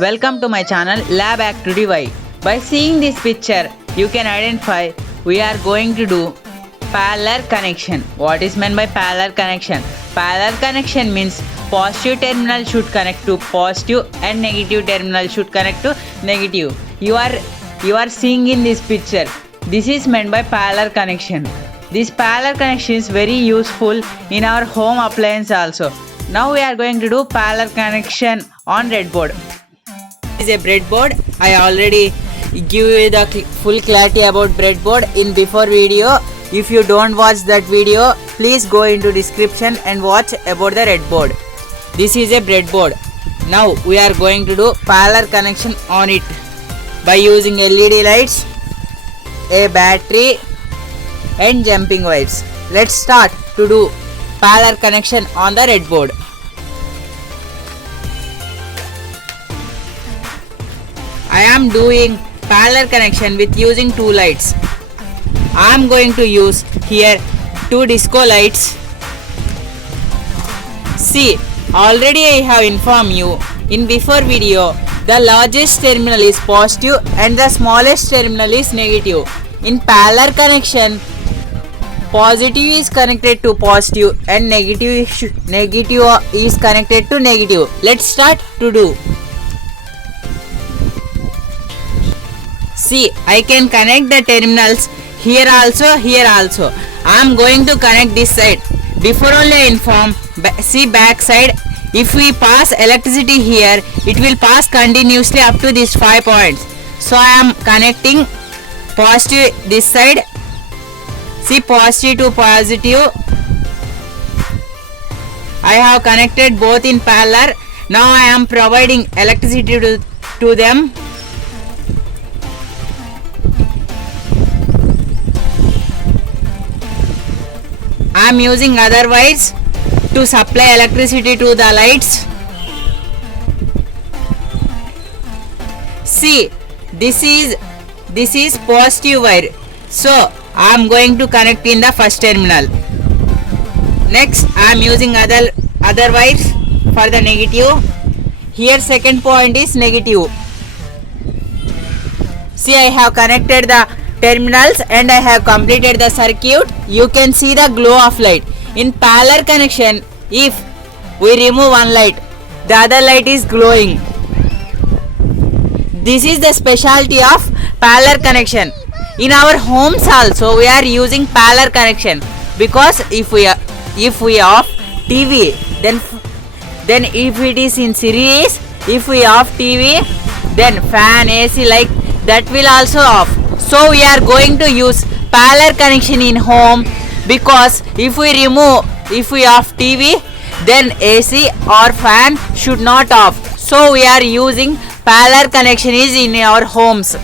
Welcome to my channel Lab Activity Y. By seeing this picture, you can identify we are going to do parallel connection. What is meant by parallel connection? Parallel connection means positive terminal should connect to positive and negative terminal should connect to negative. You are seeing in this picture. This is meant by parallel connection. This parallel connection is very useful in our home appliance also. Now we are going to do parallel connection on breadboard. This is a breadboard. I already give you the full clarity about breadboard in before video. If you don't watch that video, please go into description and watch about the breadboard. This is a breadboard. Now we are going to do parallel connection on it by using LED lights, a battery and jumping wires. Let's start to do parallel connection on the breadboard. I am doing parallel connection with using two lights. I am going to use here two disco lights. See, already I have informed you in before video the largest terminal is positive and the smallest terminal is negative. In parallel connection, positive is connected to positive and negative is connected to negative. Let's start to do. See, I can connect the terminals here also, here also. I am going to connect this side. Before only I inform, see back side. If we pass electricity here, it will pass continuously up to these 5 points. So I am connecting positive this side. See, positive to positive. I have connected both in parallel. Now I am providing electricity to them. I am using other wires to supply electricity to the lights. See, this is positive wire. So I am going to connect in the first terminal. Next I am using other wires for the negative. Here second point is negative. See, I have connected the terminals and I have completed the circuit. You can see the glow of light. In parallel connection, if we remove one light, the other light is glowing. This is the specialty of parallel connection. In our homes also we are using parallel connection, because if we off TV, then if it is in series, if we off TV, then fan, AC, like that will also off. So we are going to use parallel connection in home, because if we off TV, then AC or fan should not off. So we are using parallel connection is in our homes.